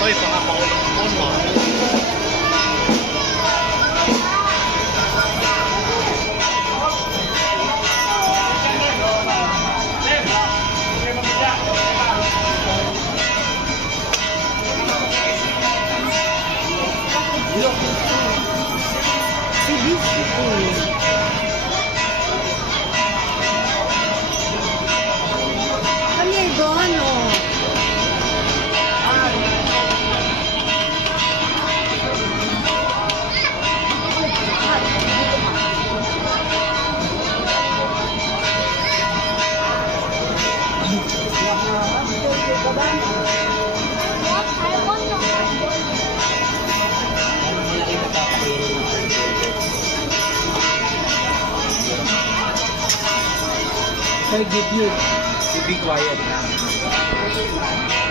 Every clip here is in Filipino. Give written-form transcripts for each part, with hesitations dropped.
Hoy, pangapakulang phone mo. I give you to be quiet na.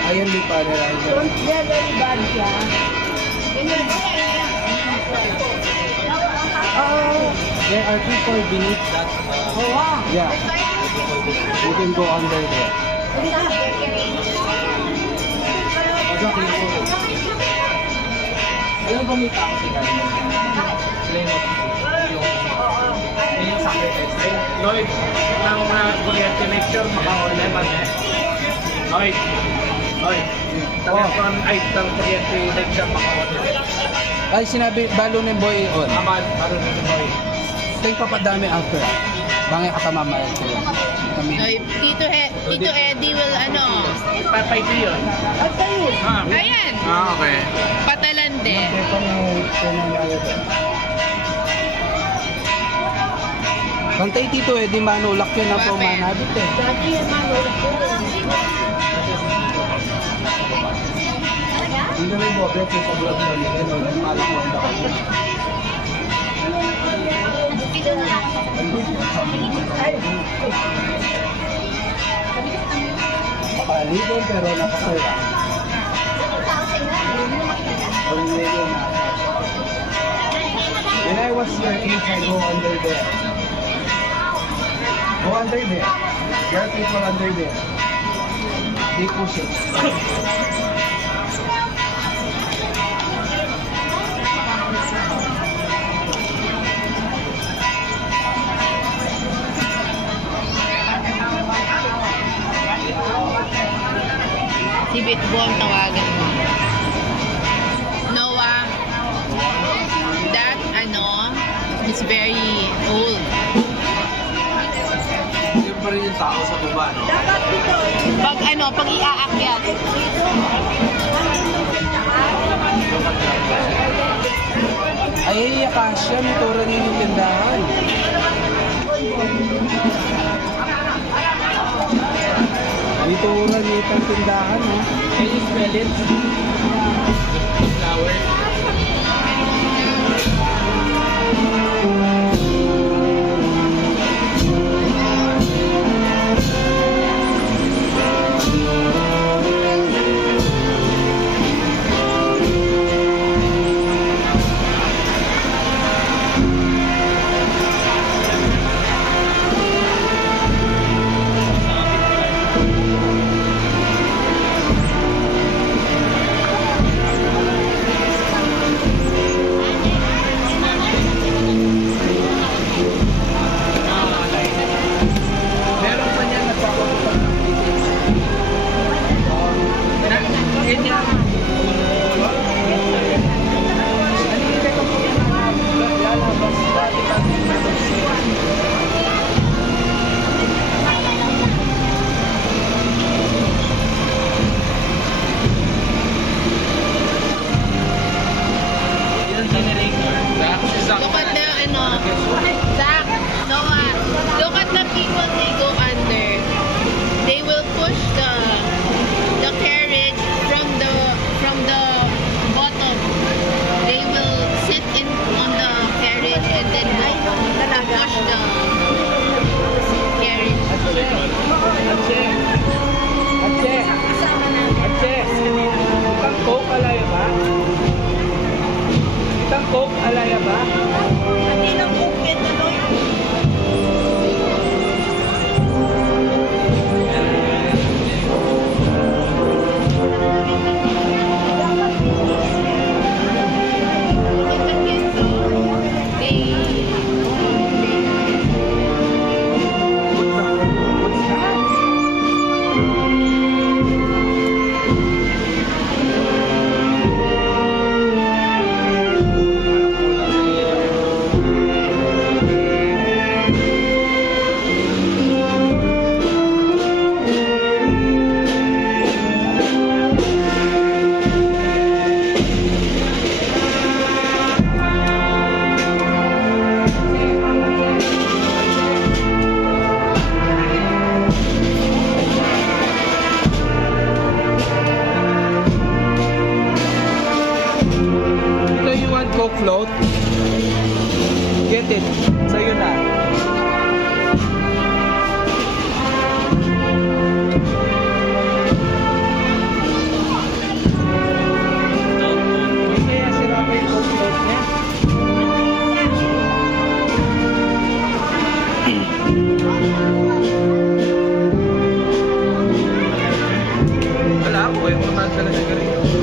Ayan di pa nila. Don't get very bad siya. There are people beneath that. Yeah. You can go under there. Alam bang may tao si Karen? Sila yung sacrifice. Lloyd, ang kuryente lecture, maka-online man eh. Lloyd, telephone ay ng kuryente lecture, maka-online. Ay, sinabi, balo ni Boy on. Aman, parang nito Lloyd. Tayo papadami after. Bangay ka mamayag ko yan. Kami. Ay, Tito Eddie will Papay ko yun. At kayo. Ayan, Okay. Patalande. Kantay Tito eh, di manulak yun na po Bakit? manabit eh. Dati yung mga wala ko. Hindi na yung bobet sa vlog na nila, no? Nagpalak mo ang dako. Pakaligon pero napasaya. When I was your age, I go under there. Go under there. There are people under there. They push it. Si Bitbo ang tawagan mo. Noah, that is very old. Yung pa rin yung tao sa baba, no? Dapat dito. Pag iaakyat. Ay, Akasha, may tura niyo yung tindahan. May tura niyo yung tindahan, ha? Can you smell it? Flower. float. Get it. Sa'yo na. Kaya sira pa yung float niya. Wala, buhay mo naman talaga rin.